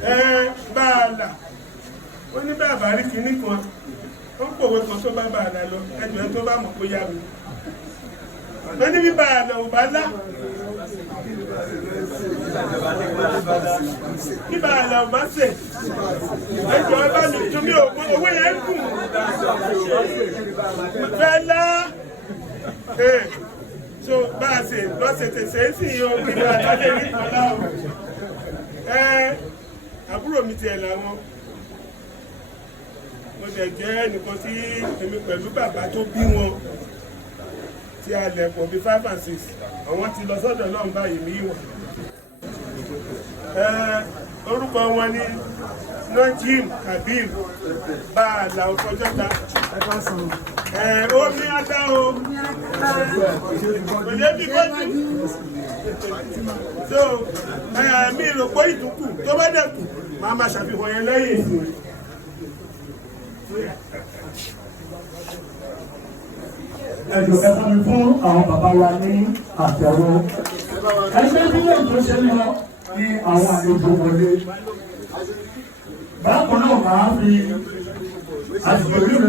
Bàálà ó ní bàbá rí kinní kan ó ń pòwe kan tó bá bàálà lọ ẹjọ́ tó bá mọ̀ kó yá mi ó ní bí bàálà ò bá lá bí bàálà ò bá sè ẹjọ́ ẹ bá mi tún mí owó yẹn kù fẹ́ lá so bá a ṣe lọ́sẹ̀ tẹ̀sẹ̀ sí i o kí ni àtàlẹ́ rí ọ̀la o àbúrò mi tiẹ̀ làwọn mo dẹ̀ jẹ́ ẹnìkan tí èmi pẹ̀lú bàbá tó bí wọn tí a lẹ̀ pọ̀ bí 5 and 6 àwọn ti lọ sọ́dọ̀ náà báyìí ní ìwọ̀n orúkọ wọn ni Najim Kabir Bàálà Ọ̀fọ̀jọ́ta omi adáhùn kò lè bí bọ́jú so mi rò pé ìdúkù tó bá dẹ̀kù máa ma ṣàfihàn yẹn lẹ́yìn ẹjọ́ ẹ̀fọ́ mi fún àwọn bàbá wa ní àtẹ̀wọ́ ẹgbẹ́ bí yóò tó ṣe lọ ní àwọn àlejò wọlé bákan náà máa fi àsìkò ìlú